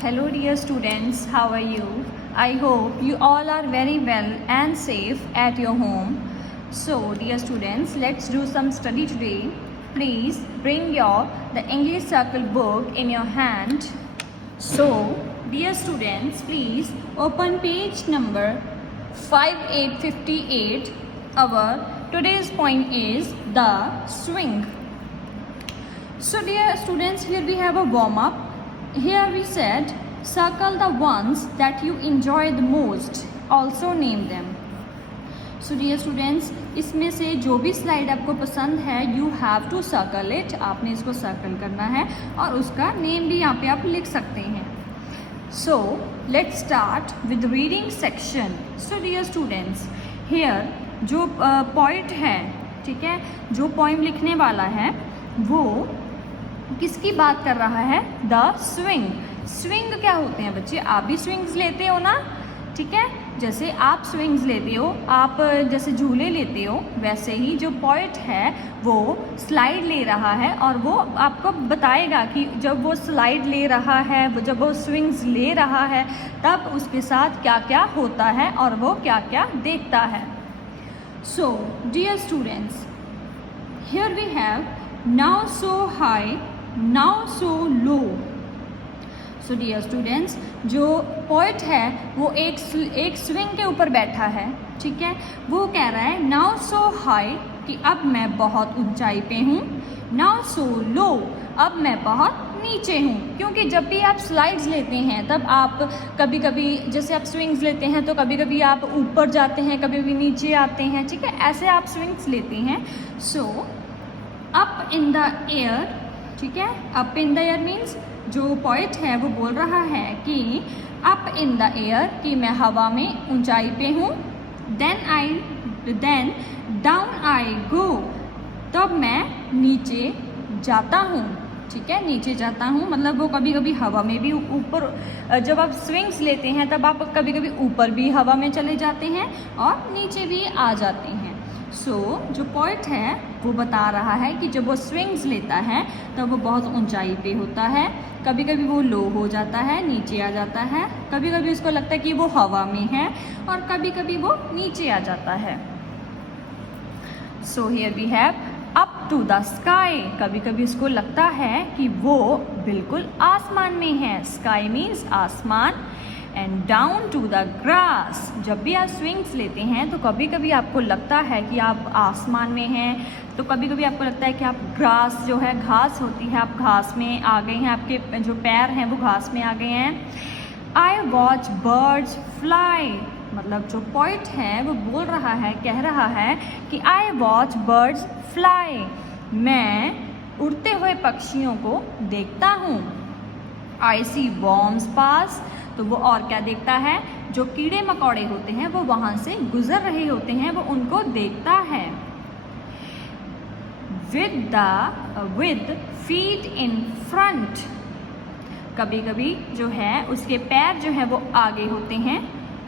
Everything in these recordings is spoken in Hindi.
Hello dear students, how are you? I hope you all are very well and safe at your home. So dear students, let's do some study today. Please bring your the English Circle book in your hand. So dear students, please open page number 5858. Our today's point is the swing. So dear students, here we have a warm up. Here we said circle the ones that you enjoy the most, also name them. So dear students, इसमें से जो भी स्लाइड आपको पसंद है you have to circle it. आपने इसको सर्कल करना है और उसका नेम भी यहाँ पे आप लिख सकते हैं. So let's start with the reading section. So dear students, here जो poet है, ठीक है, जो poem लिखने वाला है वो किसकी बात कर रहा है? The swing. स्विंग क्या होते हैं बच्चे? आप भी स्विंग्स लेते हो ना, ठीक है. जैसे आप स्विंग्स लेते हो, आप जैसे झूले लेते हो, वैसे ही जो पॉइंट है वो स्लाइड ले रहा है और वो आपको बताएगा कि जब वो स्लाइड ले रहा है, जब वो स्विंग्स ले रहा है, तब उसके साथ क्या क्या होता है और वो क्या क्या देखता है. So dear students, here we have now so high, now so low. So dear students, जो पोएट है वो एक स्विंग के ऊपर बैठा है, ठीक है. वो कह रहा है now so high कि अब मैं बहुत ऊंचाई पे हूँ, now so low अब मैं बहुत नीचे हूँ. क्योंकि जब भी आप स्लाइड्स लेते हैं तब आप कभी कभी, जैसे आप स्विंग्स लेते हैं तो कभी कभी आप ऊपर जाते हैं, कभी कभी नीचे आते हैं, ठीक है. ऐसे आप स्विंग्स लेते हैं. So up in the air, ठीक है. Up in the air means जो पॉइंट है वो बोल रहा है कि अप इन द एयर कि मैं हवा में ऊंचाई पे हूँ. देन डाउन आई गो तब मैं नीचे जाता हूँ, ठीक है. नीचे जाता हूँ मतलब वो कभी कभी हवा में भी ऊपर, जब आप स्विंग्स लेते हैं तब आप कभी कभी ऊपर भी हवा में चले जाते हैं और नीचे भी आ जाते हैं. सो जो पॉइंट है वो बता रहा है कि जब वो स्विंग्स लेता है तब वो बहुत ऊंचाई पे होता है, कभी कभी वो लो हो जाता है, नीचे आ जाता है, कभी कभी उसको लगता है कि वो हवा में है और कभी कभी वो नीचे आ जाता है. So here we have up to the sky. कभी कभी उसको लगता है कि वो बिल्कुल आसमान में है. स्काई मीन्स आसमान. And down to the grass. जब भी आप स्विंग्स लेते हैं तो कभी कभी आपको लगता है कि आप आसमान में हैं, तो कभी कभी आपको लगता है कि आप ग्रास जो है, घास होती है, आप घास में आ गए हैं, आपके जो पैर हैं वो घास में आ गए हैं. I watch birds fly. मतलब जो पॉइंट है वो बोल रहा है, कह रहा है कि आई वॉच बर्ड्स फ्लाई. मैं उड़ते हुए पक्षियों को देखता हूँ. आई सी वॉर्म्स पास. तो वो और क्या देखता है? जो कीड़े मकोड़े होते हैं वो वहाँ से गुजर रहे होते हैं, वो उनको देखता है. With feet in front. कभी कभी जो है उसके पैर जो है वो आगे होते हैं.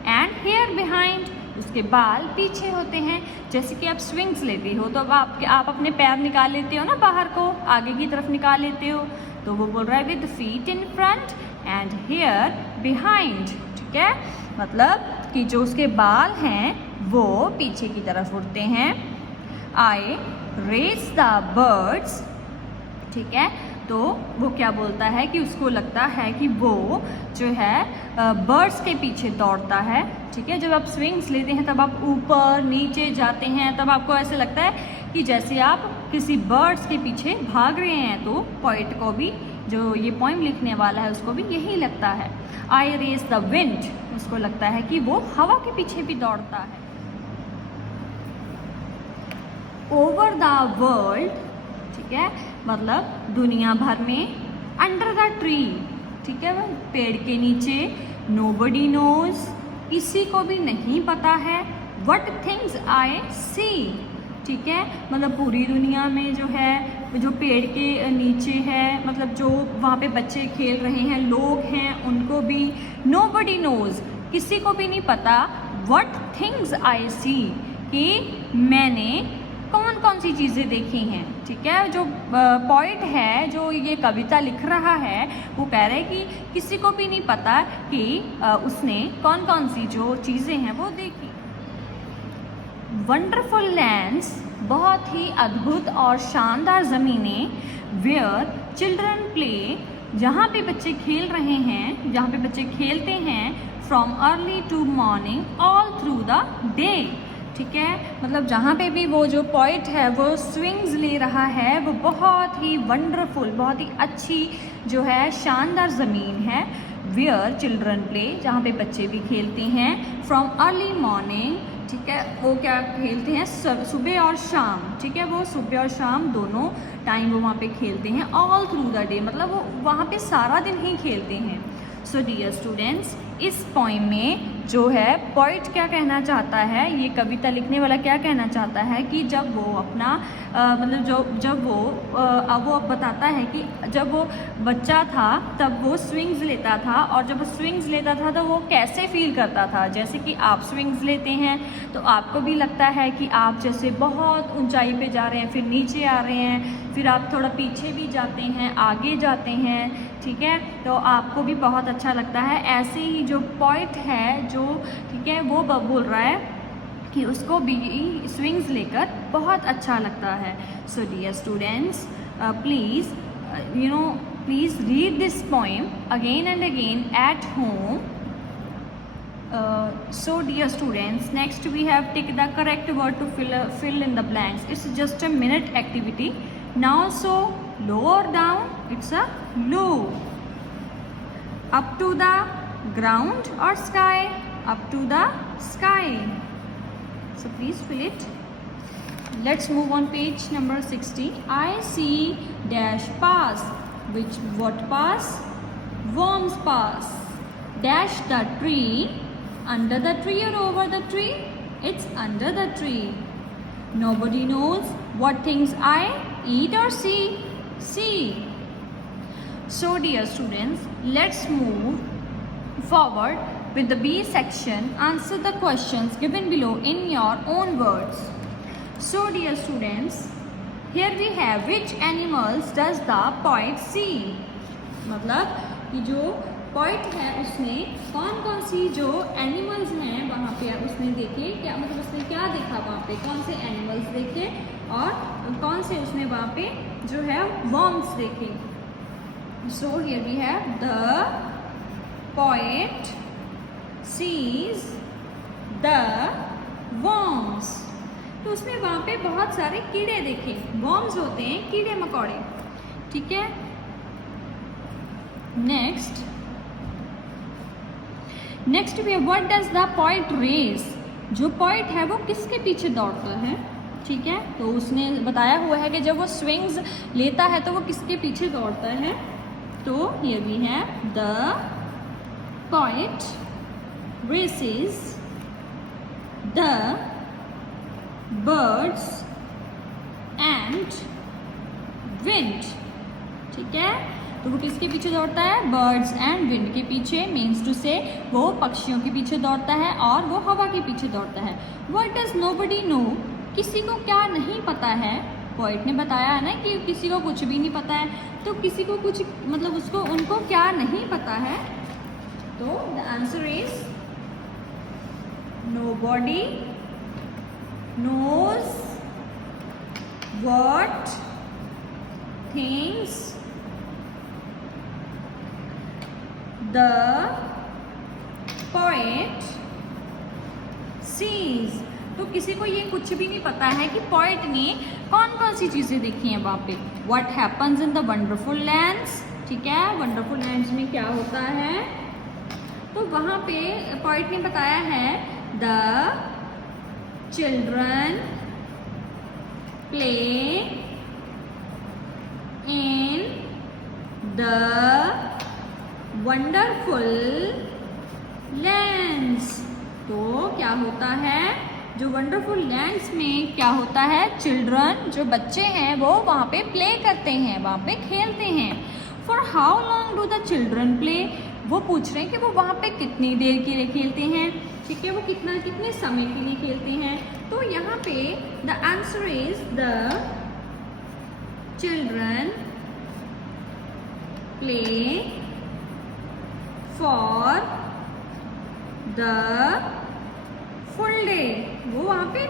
And hair behind. उसके बाल पीछे होते हैं. जैसे कि आप स्विंग्स लेते हो तो आप अपने पैर निकाल लेते हो ना, बाहर को आगे की तरफ निकाल लेते हो. तो वो बोल रहा है with feet in front and hair behind, ठीक है. मतलब कि जो उसके बाल हैं वो पीछे की तरफ उड़ते हैं. आई रेस द बर्ड्स, ठीक है. तो वो क्या बोलता है कि उसको लगता है कि वो जो है बर्ड्स के पीछे दौड़ता है, ठीक है. जब आप स्विंग्स लेते हैं तब आप ऊपर नीचे जाते हैं, तब आपको ऐसे लगता है कि जैसे आप किसी बर्ड्स के पीछे भाग रहे हैं. तो पोएट को भी, जो ये पोएम लिखने वाला है, उसको भी यही लगता है. आई रेस द विंड. उसको लगता है कि वो हवा के पीछे भी दौड़ता है. ओवर द वर्ल्ड, ठीक है, मतलब दुनिया भर में. अंडर द ट्री, ठीक है, पेड़ के नीचे. Nobody knows. किसी को भी नहीं पता है. व्हाट थिंग्स आई सी, ठीक है, मतलब पूरी दुनिया में जो है, जो पेड़ के नीचे है, मतलब जो वहाँ पे बच्चे खेल रहे हैं, लोग हैं, उनको भी. नोबडी नोज, किसी को भी नहीं पता. व्हाट थिंग्स आई सी, कि मैंने कौन कौन सी चीज़ें देखी हैं। ठीक है, जो पोइट है जो ये कविता लिख रहा है वो कह रहा है कि किसी को भी नहीं पता कि उसने कौन कौन सी जो चीज़ें हैं वो देखी। वंडरफुल लैंड्स, बहुत ही अद्भुत और शानदार ज़मीनें, वेयर चिल्ड्रन प्ले, जहाँ पे बच्चे खेल रहे हैं, जहाँ पे बच्चे खेलते हैं, from early to morning all through the day. ठीक है, मतलब जहाँ पे भी वो जो पोइट है वो स्विंग्स ले रहा है, वो बहुत ही वंडरफुल, बहुत ही अच्छी जो है शानदार ज़मीन है। वेयर चिल्ड्रन प्ले, जहाँ पे बच्चे भी खेलते हैं, फ्रॉम अर्ली मॉर्निंग, ठीक है, वो क्या खेलते हैं सुबह और शाम। ठीक है, वो सुबह और शाम दोनों टाइम वो वहाँ पे खेलते हैं, ऑल थ्रू द डे, मतलब वो वहाँ पे सारा दिन ही खेलते हैं। सो डियर स्टूडेंट्स, इस पोइम में जो है पोइट क्या कहना चाहता है, ये कविता लिखने वाला क्या कहना चाहता है कि जब वो अपना मतलब जब वो अब बताता है कि जब वो बच्चा था तब वो स्विंग्स लेता था, और जब वो स्विंग्स लेता था तो वो कैसे फील करता था। जैसे कि आप स्विंग्स लेते हैं तो आपको भी लगता है कि आप जैसे बहुत ऊंचाई पे जा रहे हैं, फिर नीचे आ रहे हैं, फिर आप थोड़ा पीछे भी जाते हैं, आगे जाते हैं। ठीक है, तो आपको भी बहुत अच्छा लगता है। ऐसे ही जो पोइट है जो, ठीक है, वो बोल रहा है कि उसको भी स्विंग्स लेकर बहुत अच्छा लगता है। So dear students, please please read this poem again and again at home. So dear students, next we have take the correct word to fill in the blanks. It's just a minute activity. Now so low or down? It's a low. Up to the ground or sky? Up to the sky. So please fill it. Let's move on page number 60. I see dash pass. What pass? Worms pass. Dash the tree. Under the tree or over the tree? It's under the tree. Nobody knows what things I eat or see. See. So dear students, let's move forward with the B section. Answer the questions given below in your own words. So dear students, here we have which animals does the poet see? मतलब कि जो पोइट है उसने कौन कौन सी जो एनिमल्स हैं वहाँ पे उसने देखे, क्या मतलब उसने क्या देखा वहाँ पे, कौन से एनिमल्स देखे और कौन से उसने वहाँ पे जो है वर्म्स देखे. So here we have the poet sees the worms. तो उसने वहाँ पे बहुत सारे कीड़े देखे. वर्म्स होते हैं कीड़े मकोड़े. ठीक है. नेक्स्ट भी what does the poet race. जो पोएट है वो किसके पीछे दौड़ता है. ठीक है. तो उसने बताया हुआ है कि जब वो स्विंग्स लेता है तो वो किसके पीछे दौड़ता है. तो here we have the poet races the birds and wind. ठीक है. तो वो किसके पीछे दौड़ता है. बर्ड्स एंड विंड के पीछे. मीन्स टू से वो पक्षियों के पीछे दौड़ता है और वो हवा के पीछे दौड़ता है. What does nobody know. किसी को क्या नहीं पता है. पोएट ने बताया है ना कि किसी को कुछ भी नहीं पता है. तो किसी को कुछ मतलब उसको उनको क्या नहीं पता है. तो the answer is nobody knows what things the poet sees. तो किसी को ये कुछ भी नहीं पता है कि पोएट ने कौन कौन सी चीज़ें देखी हैं वहाँ पे. What happens in the wonderful lands. ठीक है. वंडरफुल लैंड्स में क्या होता है. तो वहाँ पे पोएट ने बताया है the children play in the wonderful lands. तो क्या होता है. जो वंडरफुल लैंड्स में क्या होता है. चिल्ड्रन जो बच्चे हैं वो वहाँ पे प्ले करते हैं, वहाँ पे खेलते हैं. For how long do the children play. वो पूछ रहे हैं कि वो वहाँ पे कितनी देर के लिए खेलते हैं. ठीक है, वो कितने समय के लिए खेलते हैं। तो यहाँ पे the answer is the children play for the full day. वो वहाँ पे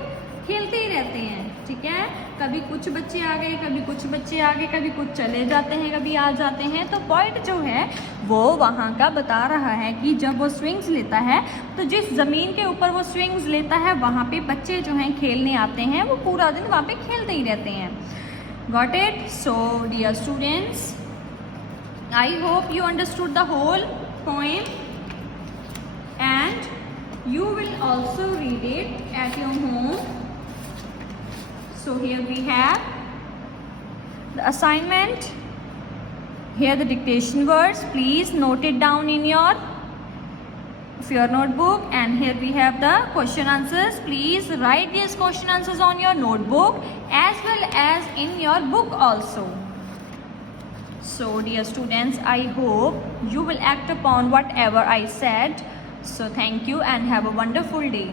खेलते ही रहते हैं, ठीक है। कभी कुछ बच्चे आ गए, कभी कुछ बच्चे आ गए, कभी कुछ चले जाते हैं, कभी आ जाते हैं। तो पॉइंट जो है वो वहाँ का बता रहा है कि जब वो स्विंग्स लेता है तो जिस ज़मीन के ऊपर वो स्विंग्स लेता है वहाँ पे बच्चे जो हैं खेलने आते हैं, वो पूरा दिन वहाँ पे खेलते ही रहते हैं। Got it? So dear students, I hope you understood the whole poem and you will also read it at your home. So here we have the assignment. Here the dictation words. Please note it down in your notebook. And here we have the question answers. Please write these question answers on your notebook as well as in your book also. So dear students, I hope you will act upon whatever I said. So thank you and have a wonderful day.